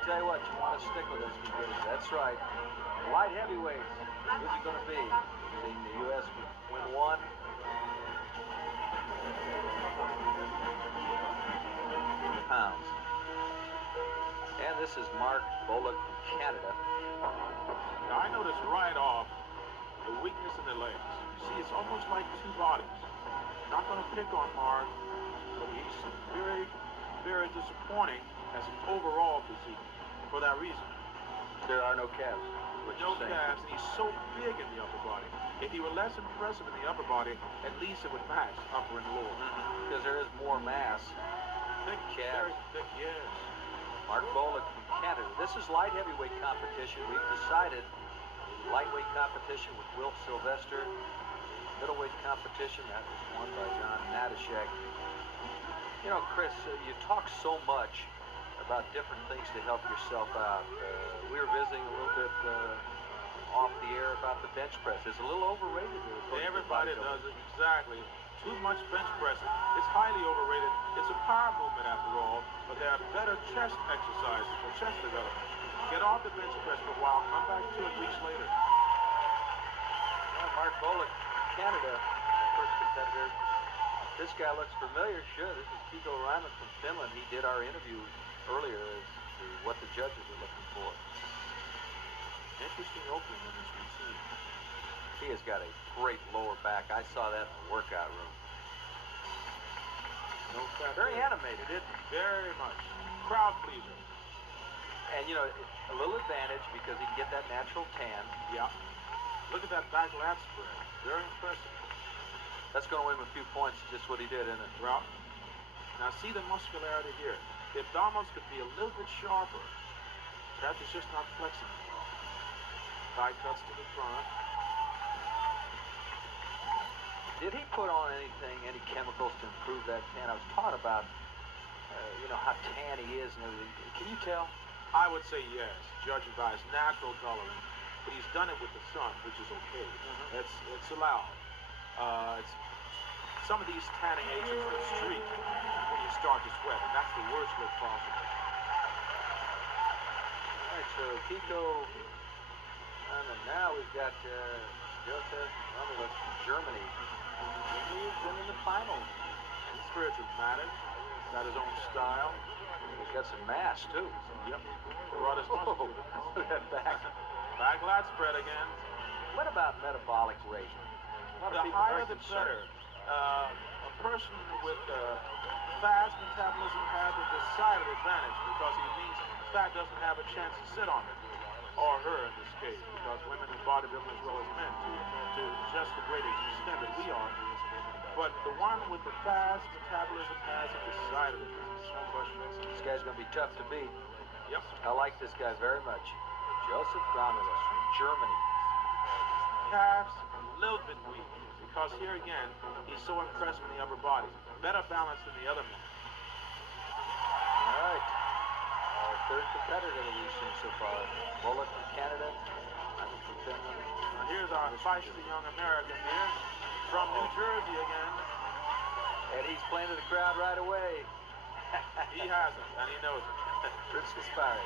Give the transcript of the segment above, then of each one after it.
I'll tell you what, you want to stick with us, you get it. That's right. Light heavyweights. Who's it going to be? Seeing the U.S. win one. Pounds. And this is Mark Bullock from Canada. Now, I noticed right off the weakness in the legs. You see, it's almost like two bodies. Not going to pick on Mark, but he's very, very disappointing as an overall physique for that reason. There are no calves. No calves, and he's so big in the upper body. If he were less impressive in the upper body, at least it would match upper and lower. Because there is more mass. Thick calves. Very thick, yes. Mark Bullock from Canada. This is light heavyweight competition. We've decided lightweight competition with Will Sylvester. Middleweight competition, that was won by John Natashek. You know, Chris, you talk so much about different things to help yourself out. We were visiting a little bit off the air about the bench press. It's a little overrated. Everybody does it, exactly. Too much bench pressing. It's highly overrated. It's a power movement after all, but there are better chest exercises for chest development. Get off the bench press for a while, come back to it weeks later. Well, Mark Bullock, Canada, first competitor. This guy looks familiar. Sure, this is Kiko Ryman from Finland. He did our interview earlier as to what the judges are looking for. Interesting opening in this routine. He has got a great lower back. I saw that in the workout room. No fat. Very animated, isn't he? Very much. Crowd pleaser. And, you know, a little advantage because he can get that natural tan. Yeah. Look at that back lat spread. Very impressive. That's going to win him a few points, just what he did, isn't it? Well, now see the muscularity here. The abdominals could be a little bit sharper. Perhaps it's just not flexing well. Thigh cuts to the front. Did he put on anything, any chemicals to improve that tan? I was taught about, you know, how tan he is and everything. Can you tell? I would say yes, judging by his natural coloring. But he's done it with the sun, which is okay. It's allowed. It's some of these tanning agents will streak when you start to sweat, and that's the worst look possible. All right, so Kiko, and now we've got Joseph Romulus from Germany. He's been in the finals. He's very dramatic. Got his own style. He's got some mass, too. Yep. Brought his muscle. Look at that back. Back lat spread again. What about metabolic rate? The higher the better. A person with fast metabolism has a decided advantage because it means fat doesn't have a chance to sit on it, or her in this case, because women in bodybuilding as well as men to just the great extent that we are. But the one with the fast metabolism has a decided advantage. No question. This guy's going to be tough to beat. Yep. I like this guy very much. Joseph Romulus from Germany. Calves a little bit weak because here again he's so impressive in the upper body. Better balance than the other men. All right. Our third competitor that we've seen so far. Bullock from Canada. I'm from Finland. Now here's our feisty young American here from New Jersey again. And he's playing to the crowd right away. He has it, and he knows it. Rich Gaspari,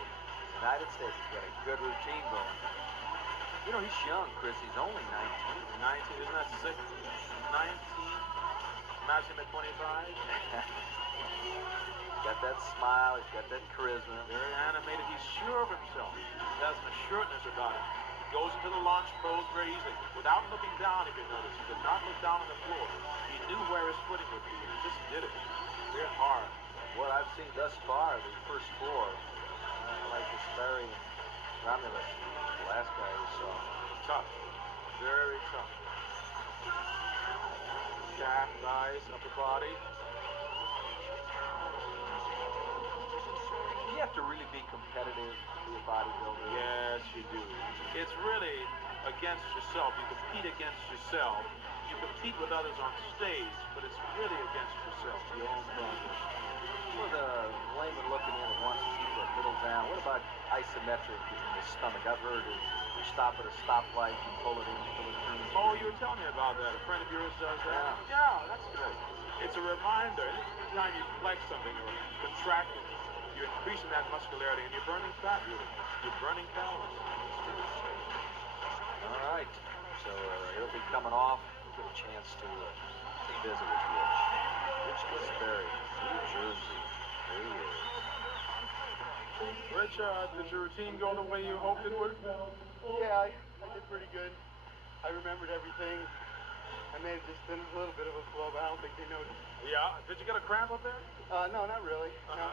United States. He's got a good routine going. You know, he's young, Chris. He's only 19. 19, isn't that sick? 19? Match him at 25? He's got that smile. He's got that charisma. Very animated. He's sure of himself. He has an assuredness about him. He goes into the launch pose very easily. Without looking down, if you notice. He did not look down on the floor. He knew where his footing would be. He just did it. Very hard. What I've seen thus far, the first four, like Gaspari and Romulus, the last guy we saw. Tough. Very tough. Calf, thighs, upper body. You have to really be competitive to be a bodybuilder. Yes, you do. It's really against yourself. You compete against yourself. You compete with others on stage, but it's really against yourself, your own progress. For the layman looking in that wants to keep that middle down, what about isometric in the stomach? I've heard it. You stop at a stoplight, you pull it in, pull it through. Oh, you were telling me about that. A friend of yours does that? Yeah, that's good. It's a reminder. Anytime you flex something or contract it, you're increasing that muscularity, and you're burning fat, really. You're burning calories. All right. So he'll be coming off. We'll get a chance to visit with Rich. Rich Gasperry, New Jersey. There he is. Rich, did your routine go the way you hoped it would? Yeah, I did pretty good. I remembered everything. I may have just been a little bit of a flow, but I don't think they noticed. Yeah. Did you get a cramp up there? No, not really. No.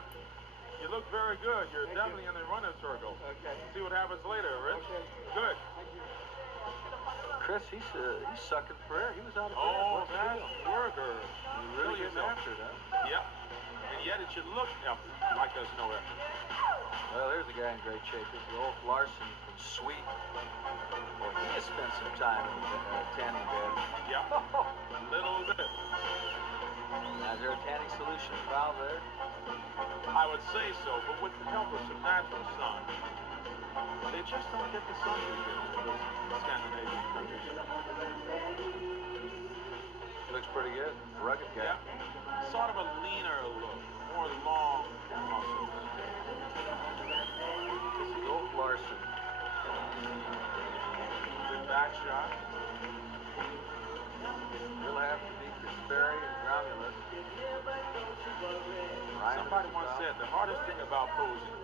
You look very good. You're Thank definitely you. in the running circle. Okay. See what happens later, Rich. Okay. Good. Thank you. Chris, he's sucking for air. He was out of breath. Oh, What's the that's deal? worker. He really getting after it, huh? Yep. And yet it should look healthy, like there's no effort. Well, there's a guy in great shape. This is Ulf Larson from Sweden. Well, he has spent some time in the tanning bed. Yep. Little bit. Now, is there a tanning solution involved there? I would say so, but with the help of some natural sun. They just don't get the sun we get in those Scandinavian countries. He looks pretty good. Rugged guy. Yeah. Sort of a leaner look, more long muscles. This is Ulf Larson. Good back shot. He'll have to beat Gasperry and Romulus. Somebody once said the hardest thing about posing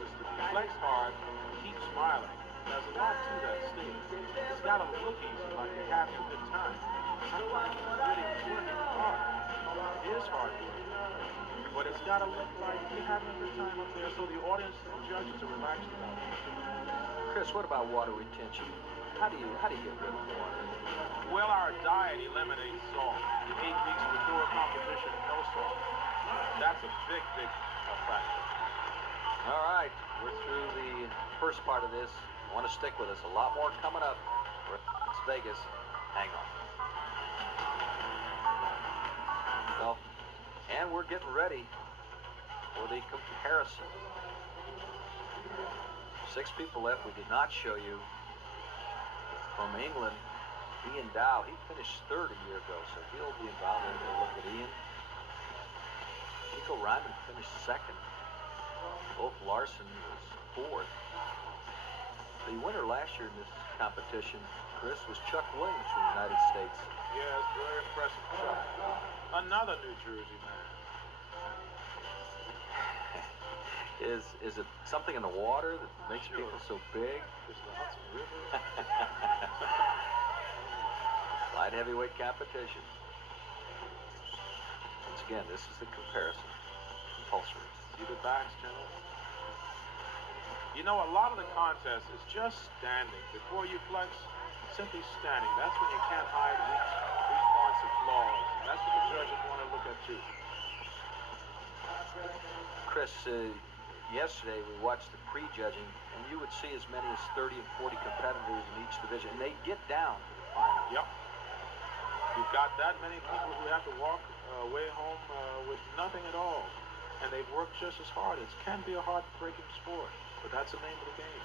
is to flex hard and keep smiling. There's a lot to that state. It's got to look easy, like you're having a good time. Sometimes it's really working hard. It is hard work. But it's got to look like you're having a good time up there so the audience and the judges are relaxed about it. Chris, what about water retention? How do you get rid of water? Well, our diet eliminates salt. 8 weeks before a competition, no salt. That's a big factor. All right, we're through the first part of this. You want to stick with us. A lot more coming up. We're in Las Vegas. Hang on. Well, and we're getting ready for the comparison. 6 people left. We did not show you from England, Ian Dow. He finished 3rd a year ago, so he'll be involved. We'll look at Ian. Nico Ryman finished 2nd. Ulf Larson was 4th. The winner last year in this competition, Chris, was Chuck Williams from the United States. Yes, very impressive shot. Another New Jersey man. Is it something in the water that makes people so big? There's the Hudson River. Light heavyweight competition. Once again, this is the comparison. Compulsory. See the backs, gentlemen? You know, a lot of the contest is just standing. Before you flex, simply standing. That's when you can't hide weak points and flaws. And that's what the judges want to look at, too. Chris, yesterday we watched the pre-judging, and you would see as many as 30 and 40 competitors in each division, and they get down to the final. Yep. You've got that many people who have to walk way home with nothing at all. And they've worked just as hard. It can be a heartbreaking sport, but that's the name of the game.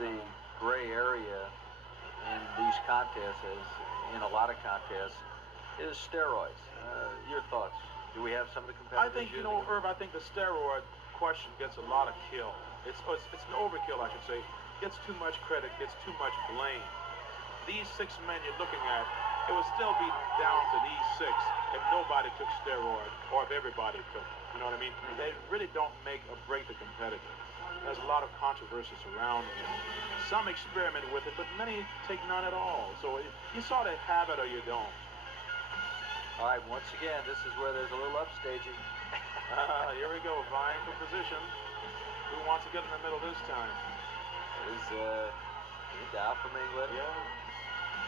The gray area in these contests, as in a lot of contests, is steroids. Your thoughts? Do we have some of the competitors? I think, you know, Irv, I think the steroid question gets a lot of kill. It's an overkill, I should say. Gets too much credit, gets too much blame. These 6 men you're looking at, it would still be down to these 6 if nobody took steroids or if everybody took them. You know what I mean? They really don't make or break the competitor. There's a lot of controversy surrounding it. Some experiment with it, but many take none at all. So you sort of have it or you don't. All right, once again, this is where there's a little upstaging. Here we go, vying for position. Who wants to get in the middle this time? Is Ian Dow from England? Yeah.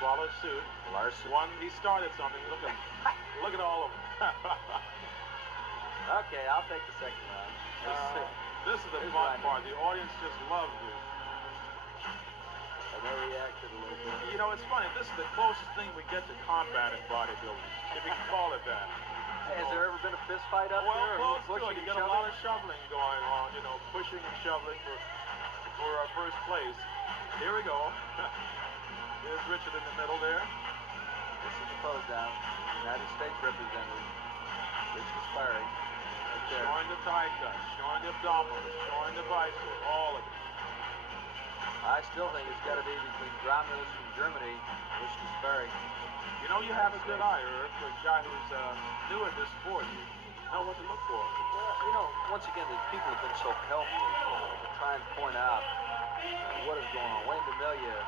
Follow suit. Larson. He started something. Look at all of them. Okay, I'll take the second round. This is the fun part. The audience just loves you. And they reacted a little bit. You know, it's funny. This is the closest thing we get to combat in bodybuilding, if you can call it that. Hey, has there ever been a fist fight up Well, there? close to Pushing it. You and get a shoving? lot of shoveling going on, you know, pushing and shoveling for first place. Here we go. There's Richard in the middle there. This is the pose down. United States representative. Rich Gasperry. Right there. showing the thigh cut, showing the abdominals, showing the bicep, all of it. I still think it's got to be between Romulus from Germany, Rich Kasperi. You know, you have a good eye, Irv, for a guy who's new at this sport. You know what to look for. Well, you know, once again, the people have been so helpful to try and point out what is going on. Wayne DeMilia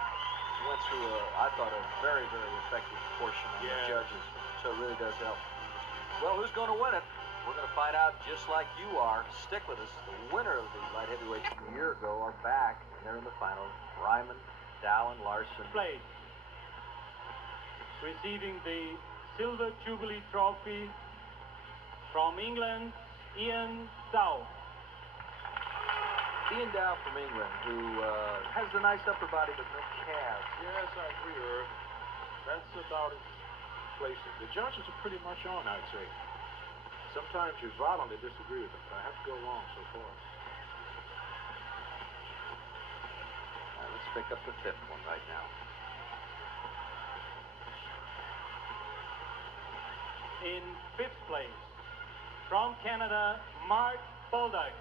went through, I thought, a very, very effective portion on the judges, so it really does help. Well, who's going to win it? We're going to find out just like you are. Stick with us. The winner of the light heavyweights from a year ago are back, and they're in the final. Ryman, Dallin, Larson. Place. Receiving the Silver Jubilee Trophy from England, Ian Dow. Ian Dow from England, who has a nice upper body but no calves. Yes, I agree, Irv. That's about his place. The judges are pretty much on, I'd say. Sometimes you violently disagree with them, but I have to go along so far. Let's pick up the fifth one right now. In fifth place, from Canada, Mark Bolduc.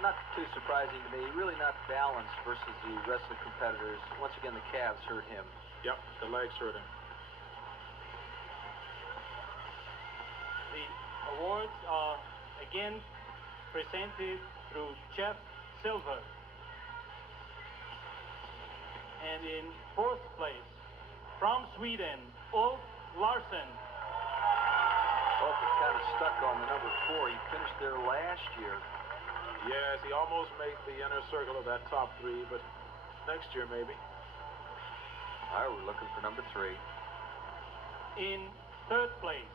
Not too surprising to me. Really not balanced versus the rest of the competitors. Once again, the calves hurt him. Yep, the legs hurt him. The awards are again presented through Jeff Silver. And in fourth place, from Sweden, Ulf Larsson. Ulf is kind of stuck on the number 4. He finished there last year. Yes, he almost made the inner circle of that top 3, but next year maybe. All right, we're looking for number 3. In third place,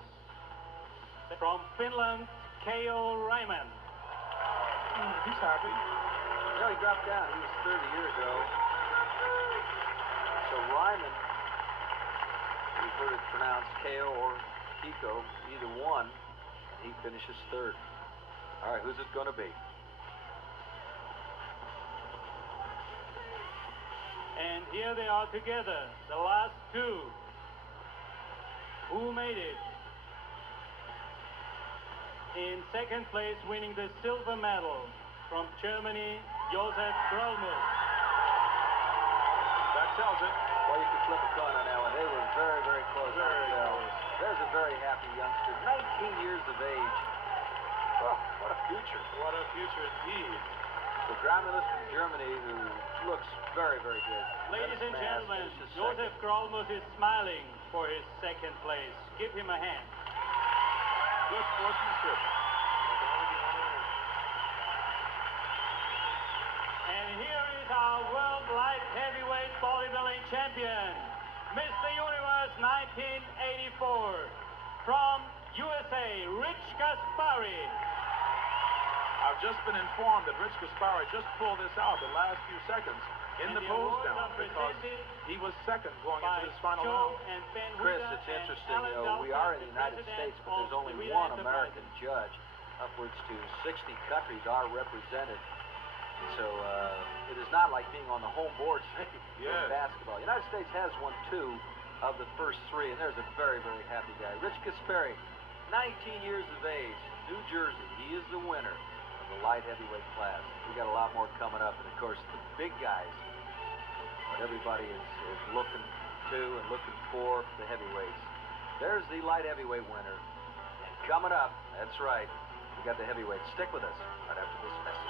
from Finland, K.O. Ryman. He's happy. No, he dropped down. He was third a year ago. So Ryman, we've heard it pronounced K.O. or Kiko, either one, and he finishes third. All right, who's it going to be? And here they are together, the last two. Who made it? In second place, winning the silver medal from Germany, Josef Grolmus. That tells it. Well, you can flip a coin on that one. They were very, very close. Very close. There's a very happy youngster, 19 years of age. Well, what a future. What a future indeed. So Romulus from Germany, who looks very, very good. Ladies and gentlemen, Josef Grolmus is smiling for his second place. Give him a hand. Good sportsmanship. And here is our world light heavyweight bodybuilding champion, Mr. Universe 1984, from USA, Rich Kasperi. I've just been informed that Rich Kasperi just pulled this out the last few seconds in the pose down because he was second going into this final round. Chris, it's interesting, you know, we are in the United States, but there's only one American judge. Upwards to 60 countries are represented. So it is not like being on the home board in basketball. The United States has won 2 of the first 3, and there's a very, very happy guy. Rich Kasperi, 19 years of age, New Jersey. He is the winner of the light heavyweight class. We got a lot more coming up, and of course the big guys, what everybody is looking to and looking for, the heavyweights. There's the light heavyweight winner. And coming up, that's right, we got the heavyweights. Stick with us right after this message.